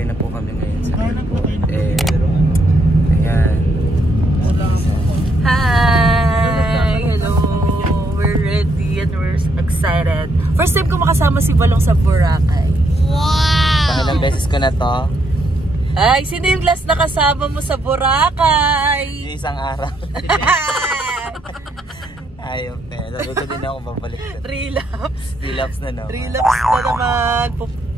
pauwi na po kami ngayon sa airport. Ayan. Hi! Hello! We're ready and we're excited. First time ko makasama si Balong sa Boracay. Wow! Pangilang beses ko na to. Ay, sino yung last na kasama mo sa Boracay? Yung isang araw. Ayaw na. Sabi ko din ako babalik. Relapse. Relapse na naman. Relapse na naman.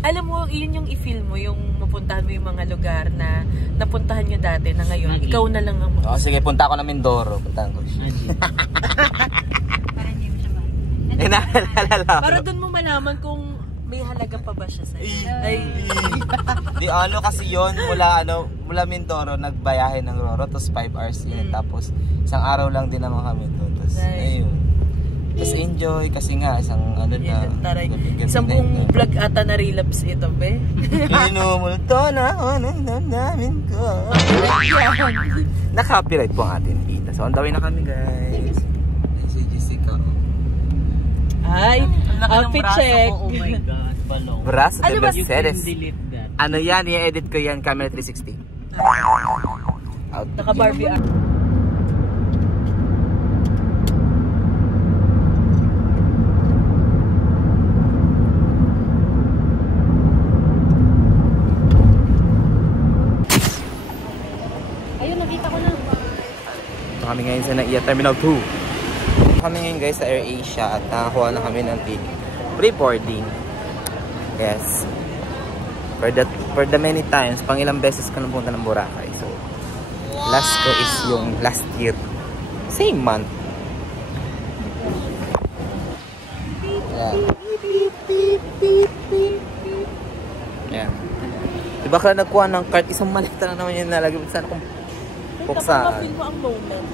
Alam mo, yun yung i-feel mo, yung mapuntahan mo yung mga lugar na napuntahan nyo dati na ngayon. Ikaw na lang ang oh, sige, punta ako na Mindoro. Puntahan ko siya. Para hindi mo siya ba? Naalala. para doon mo malaman kung may halaga pa ba siya sa'yo. Ay. Di ano kasi yon mula Mindoro nagbayahe ng Roro, tapos 5 hours yun. Tapos isang araw lang din naman kami doon. Tapos ayun. Tapos enjoy kasi nga isang ano na. Isang buong vlog ata na relapse ito, be. Inumulto na ang namin ko. Naka-copyright po ang ating kita. So on the way na kami, guys. Si Jessica. Ay, outfit check. Oh my God, Balong. Braso de Ano ba? Mercedes. Delete that. Ano yan? I-edit ko yan. Camera 360. Naka-Barbie art. Ayun, nakita ko na. Kami ngayon sa NAIA Terminal 2. Kami ngayon guys sa AirAsia at nakakuha na kami ng pre-boarding. Yes. For the many times, pang ilang beses ko napunta ng Boracay. So, last ko is yung last year. Same month. Yeah. Yeah. Diba ka nagkuha ng cart, isang malita na naman yung nalagay. Saan kung buksan? Napapil mo ang moment.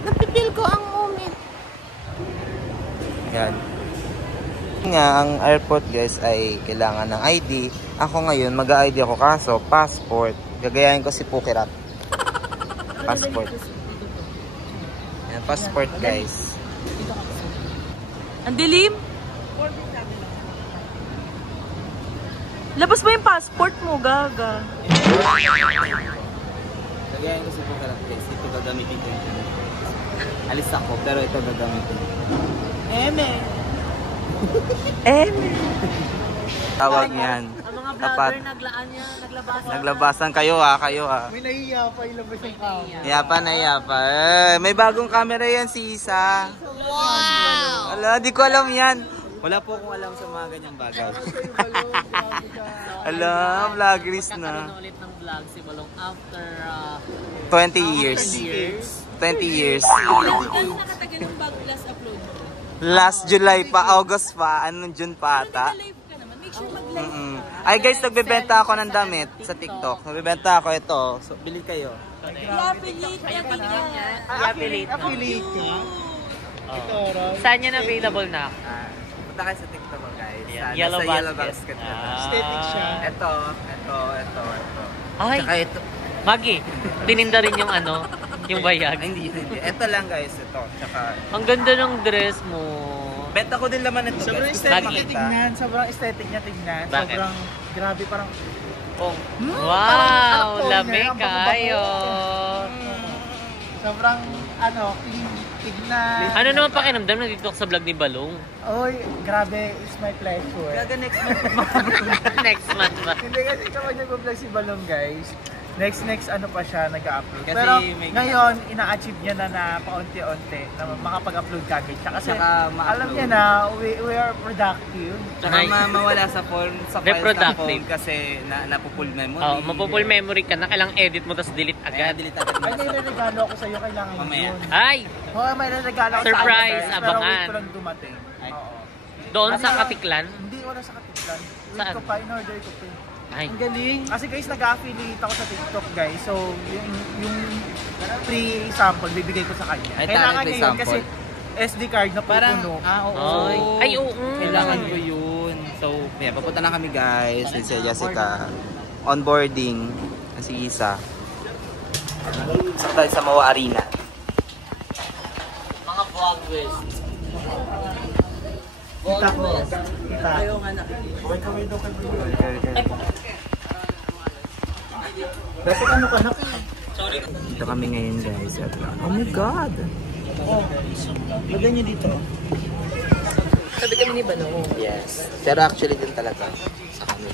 Napipil ko ang moment. Yan. Nga, ang airport guys ay kailangan ng ID. Ako ngayon, mag-ID ako kaso, passport. Gagayahin ko si Pukirat. Passport. Yan, passport guys. Ang dilim? Labas ba yung passport mo, gaga? Gagayahin ko si Pukirat guys. Ito gagamitin ko. Alis ako, pero ito gagamitin. Eme. Tawag niyan. Ang mga vlogger naglaan niya, naglabasan. Naglabasan kayo kayo May nahiya pa ilabas yung camera. Yapa. May bagong camera yan si Isa. Wow! Ala, di ko alam yan. Wala po akong alam sa mga ganyang bagay. Alam, vloggeries na. Nagkakaroon ulit ng vlog si Balong after 20 years. 20 years. Ano nakatagal yung bago last upload mo? Last July pa, August pa, anong June pa ata. Nag-live ka naman. Make sure mag-live ka. Ay guys, nagbebenta ako ng damit sa TikTok. Nagbebenta ako ito. So, bili kayo. I-affiliate niya. affiliate niya. Saan yan available na? Punta kayo sa TikTok guys. Yellow Yellow Basket. Basket. Aesthetic siya. Ito. Ay, Tsaka ito. Magi, tininda rin yung ano, yung bayag. Ay, hindi. Ito lang guys, ito. Tsaka, Ang ganda ng dress mo. benta ko din laman ito Sobrang guys. aesthetic Lagi. niya tignan. Sobrang aesthetic niya tignan. Bakit? Sobrang grabe parang... Oh. parang Wow, lame ang kayo. Sobrang clean tignan. Ano naman pakiramdam na dito sa vlog ni Balong? Oy, grabe. It's my pleasure. Gaga next month. Next month ba? Hindi kasi kapag nag-vlog si Balong guys, next ano pa siya nag-upload. Kasi Pero may- ngayon, ina-achieve niya na paunti-unti na makapag-upload kagad siya. Kasi Tsaka ma-upload. alam niya na, we are productive. Tsaka mawala sa phone, sa files ng Reproductive. phone kasi napupul memory. Oh, mapupul memory ka na, kailang edit mo tapos delete Kaya agad. delete agad mo. Ay, may regalo ako sa'yo, kailangan mo Mamaya. yun. Ay, Oo, may regalo ako Surprise, sa akin, abangan. pero wait ko lang dumating. Ay. Oo. doon sa Katiklan. Hindi, wala sa Katiklan. Wait Saan? ko pa, in-order ko pa. Ay, Ang galing. Kasi guys, nag-affiliate ako sa TikTok guys. So, yung free sample, bibigay ko sa kanya. Ay, Kailangan free niya yun sample. kasi SD card na pupuno. Ay, ay oo. Kailangan ko yun. So, yeah, papunta na kami guys. Si Jessica. Onboarding. Si Isa. Sa tayo sa Mawa Arena. Mga vloggers. Kita ko. Kita. Ayaw nga nakikita. Dapat ano ka na? Dito kami ngayon guys. Oh my God! Oh, lagyan niyo dito. Sabi kami ni Balong. Yes. Pero actually din talaga sa kami.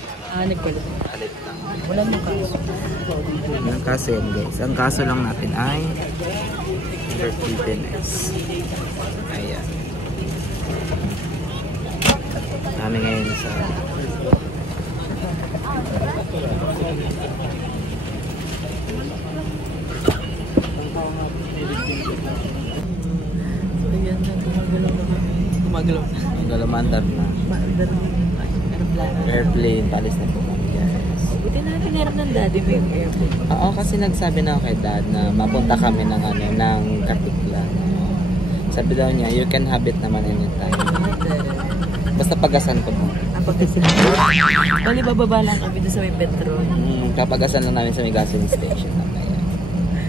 Nagkulit. Alit lang. Wala mo kaso. Ang kaso yan guys. Ang kaso lang natin ay unforgiveness. Ayan. Kami ngayon sa Ayan na, gumagalaw na kami. Gumagalaw. Galamandar na. Maandar na. Airplane. Talis na po kami guys. Buti na pinarap ng daddy mo yung airplane. Oo, kasi nagsabi na ako kay dad na mapunta kami ng ng Katiklan. Sabi daw niya, you can have it naman anytime. Basta pagasan ko mo. Kasi bali bababa lang kami doon sa may petrol. Kapagasan lang namin sa may gasoline station.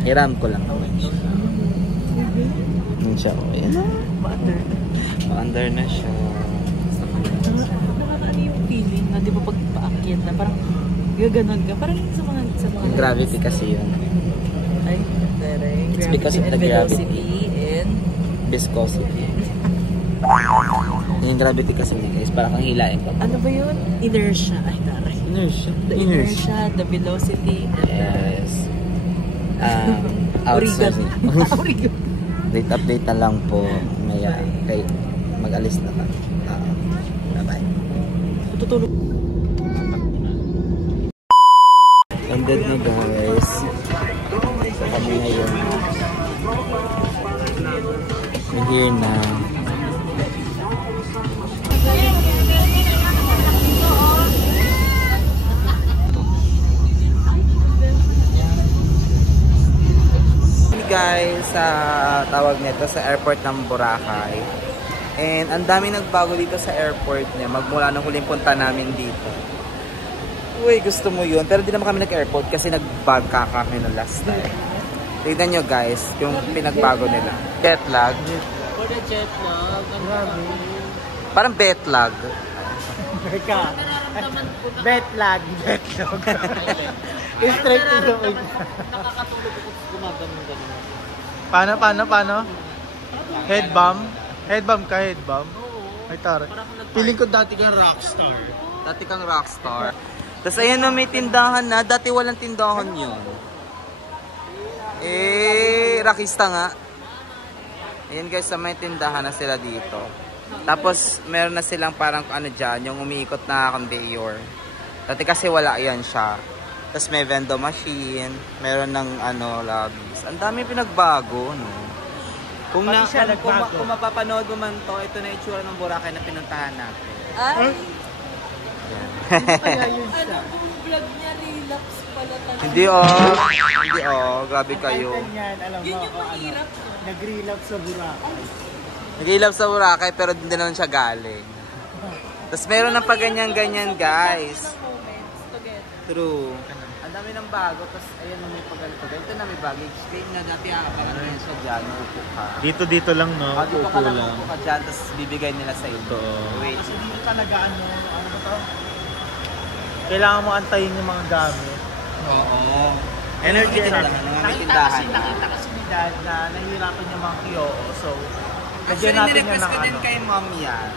Hiram ko lang naman siya. Siya, oh, yan. Maandar. Maandar na siya. Nakakaano yung feeling na di ba pag paakyat na parang gaganon ka. Parang sa mga Yung gravity kasi yun. Ay, taray. It's because of the gravity. And Viscosity. Yung gravity kasi guys, parang kang hilain ka. ano ba yun? Inertia. Ay, taray. Inertia. The inertia, the velocity, and Yes. Origan. Outside. Update na lang po. Maya, kay mag-alis na ka. Bye-bye. Tutulog. Ended na guys. So kami ngayon. We're here na. Guys, sa tawag nito sa airport ng Boracay. And ang dami nagbago dito sa airport niya magmula nung huling punta namin dito. Uy, gusto mo yun. Pero di naman kami nag-airport kasi nag-bag kami no last time. Tignan nyo guys, yung pinagbago nila. Jet lag. For the jet lag, Parang bet lag. Teka. Bet lag. Straight to the point. nakakatulog ako gumagano-gano. Paano? Head bomb? Head bomb ka, head bomb? Ay, tara. Feeling ko dati kang rockstar. Dati kang rockstar. Tapos ayan na may tindahan na. Dati walang tindahan yun. Rockista nga. Ayan guys, may tindahan na sila dito. Tapos meron na silang parang ano dyan, yung umiikot na conveyor. Dati kasi wala yan siya. Tapos may vending machine, meron ng ano, lobbies. Ang dami pinagbago, no? Kung mapapanood mo man to, ito na itsura ng Boracay na pinuntahan natin. Ay! Kaya yun siya. Ano kung vlog niya, relapse pala talaga. Hindi grabe kayo. Yan, alam mo, Yun yung mahirap. nag-relapse sa Boracay. Nag-ilap sa Boracay pero hindi naman siya galing. Tapos meron ng paganyan-ganyan guys. True. Ang dami ng bago, tapos ayan na may pagalito. Ito na may baggage claim na dati ano yun siya dyan, upo ka. Dito lang, no? Dito ka lang upo ka dyan, tapos bibigay nila sa iyo. Wait. Kasi dito talaga, ano ba to? Kailangan mo antayin yung mga gamit. Oo. Energy lang, mga tindahan. Nakita kasi ni Dad na nahihirapan yung mga kiyo. So, Actually, lagyan natin yan nirequest ng ko din ano. kay mom yan.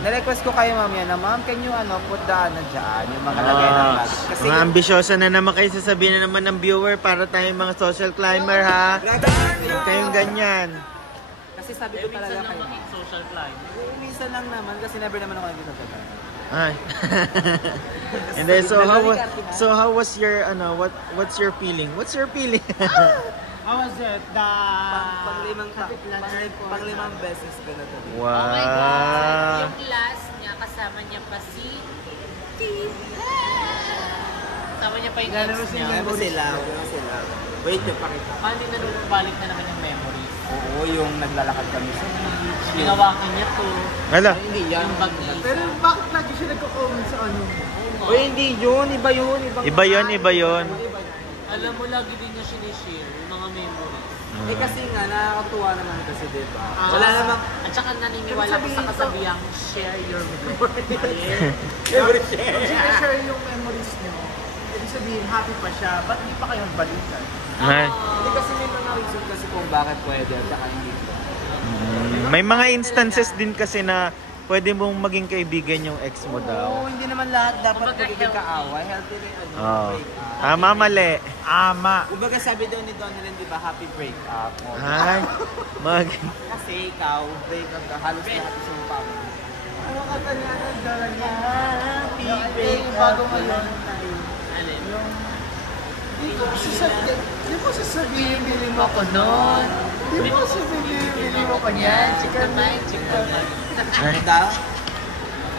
Nirequest ko kay mom yan na, ma'am, can you put the ano dyan, yung mga lagay ng luggage. Kasi Mga ambisyosa na naman kayo, sasabihin na naman ng viewer para tayong mga social climber, ha? Huwag kayong ganyan. Kasi sabi ko talaga kayo. Social climb. Minsan lang naman, kasi never naman ako nag-social climber. Ay. And then, so how was your, what's your feeling? What's your feeling? How was it? Panglimang beses ko na to. Wow. Oh my God. Yung last niya, kasama niya pa si kasama niya pa yung ex niya. Ano sila? Wait, pakita. Paano na balik na naman yung memories? Oo, yung naglalakad kami sa beach. Ginawakan niya to. Hala. Hindi yan. Yung bag niya. Pero bakit lagi siya nagko-comment sa ano? Uy, hindi yun. Iba yun. Iba yun. Alam mo, lagi din niya sinishare yung mga memories. Kasi nga, nakakatuwa naman kasi, diba? Wala namang... At saka naniniwala ko sa kasabihang share your memories. Kung sinashare yung memories nyo, ibig sabihin, happy pa siya, ba't hindi pa kayo balikan? Ay. Hindi kasi may mga reason kasi kung bakit pwede at saka hindi. May mga instances din kasi na pwede mong maging kaibigan yung ex mo daw. Oo, hindi naman lahat dapat magiging kaaway. Healthy rin ano, Oo. break up. Tama, mali. Ama. Kumbaga sabi daw ni Donalyn, di ba, happy break up. Ay, Kasi ikaw, break up ka, halos lahat sa iyong family. Ano ka talaga niya? Happy break bago ngayon. Di mo sasabihin, bili mo ako nun. Di mo sasabihin, bili mo ko yan. Chika na, chika na. Ano?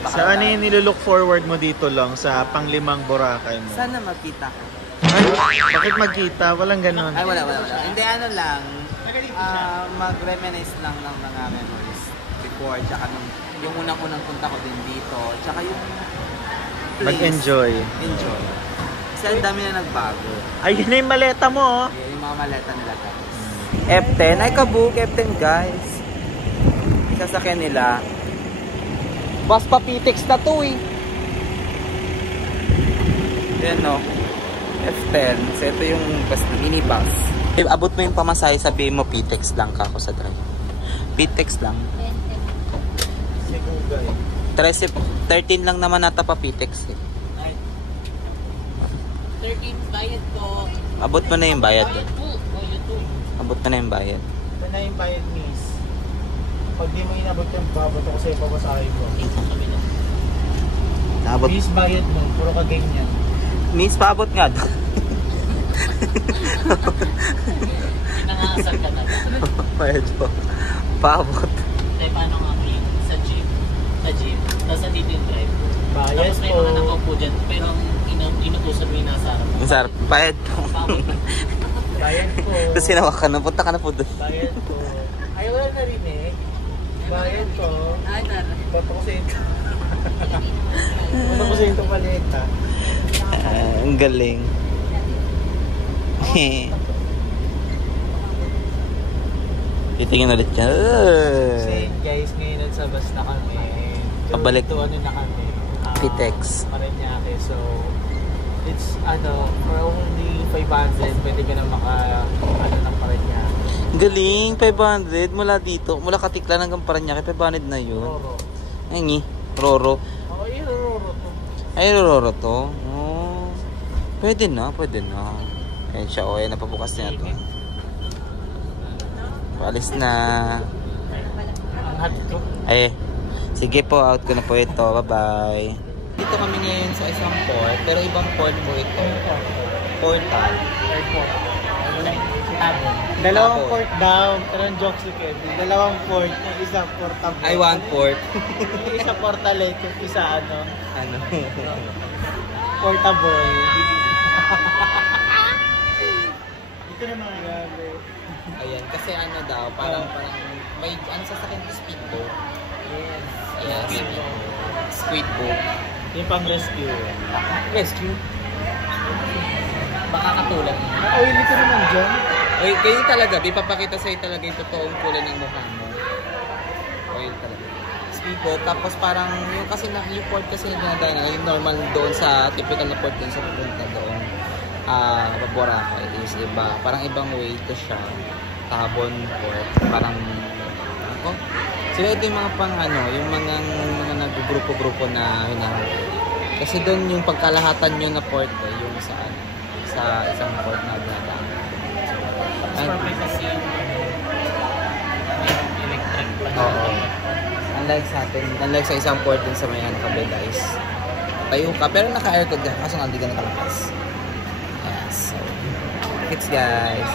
So ano yung nilulook forward mo dito lang sa panglimang Boracay mo? Sana magkita ka. Ay, bakit magkita? Walang ganon. Ay, wala. Hindi, ano lang, mag-reminisce lang ng mga memories before, tsaka yung unang-unang punta ko din dito, tsaka yung place. Mag-enjoy. Enjoy. Kasi ang dami na nagbago. Ay, yun na yung maleta mo, oh. Yung mga maleta nila guys. F10, ay kabook, F10 guys. Sasakyan nila. Bus pa Pitex na to eh. Yan no. F10. So ito yung bus na minibus. If abot mo yung pamasahe, sabihin mo Pitex lang ka ako sa drive. Pitex lang. 13 lang naman nata pa Pitex eh. 13 bayad po. Abot mo na yung bayad. Bayad po. Abot mo na yung bayad. Ito na yung bayad, miss. Pag di mo inabot yung babot ako sa'yo papasahin ko. Abot. Miss, bayad mo. Puro ka ganyan. Miss, paabot nga doon. Nangasal ka na. Medyo. Paabot. Eh, paano nga yun? Sa jeep. Tapos nandito yung drive. Bayad Tapos may po. mga nakaupo dyan. Pero ang inutusan mo yung nasa harap. Ang sarap. Bayad po. Bayad po. Tapos sinawa ka na. Punta ka na po doon. Bayad po. Ayaw na narinig. Bayad po. Ay, tara. Punta ko sa ito. Punta ko sa ito paleta. Ang galing. Titingin ulit siya. So guys, ngayon nasa bus na kami. Pabalik. To ano na kami. Pitex. Paranaque. So, it's for only 500, pwede ka na ng Paranaque. Galing. 500. Mula dito. Mula Katiklan hanggang Paranaque. 500 na yun. Roro. Ay, Roro. Oo, yung Roro to. Ay, Roro to. Oh. Pwede na. Ayan siya. O, ayan. Napabukas niya to. Paalis na. Ang hot ko. Ay, sige po, out ko na po ito. Bye-bye. Dito kami ngayon sa isang port, pero ibang port po ito. Portal. Airport. Tabo. Dalawang Tapos. port daw. Pero ang joke si Kevin. Dalawang port. Yung isa portable. I want port. Yung isa portalate. Yung isa Ano? portable. Ito naman. Grabe. Ayan, kasi ano daw, parang may sasakyan ko speedboat. Yes. Ayan, speedboat. Yung pang rescue. Rescue? Baka katulad. Oily ko naman dyan. Oy, kayo talaga, ipapakita sa'yo talaga yung totoong kulay ng mukha mo. Oil talaga. Speedboat, tapos parang yung kasi yung port kasi na dinadaan, yung normal doon sa typical na port doon sa pupunta doon. Boracay is iba, parang ibang way to siya. Tabon port, parang ako. Sila ito yung mga yung mga naggrupo-grupo na hinahanap. Kasi doon yung pagkalahatan nyo na port yung sa isang port na dinadaan. Kasi yung electric pa. Oo. Unlike sa isang port din sa may kabila is tayo ka, pero naka-aircon ka, kaso nga hindi ka nakalabas. Yes. So, it's guys.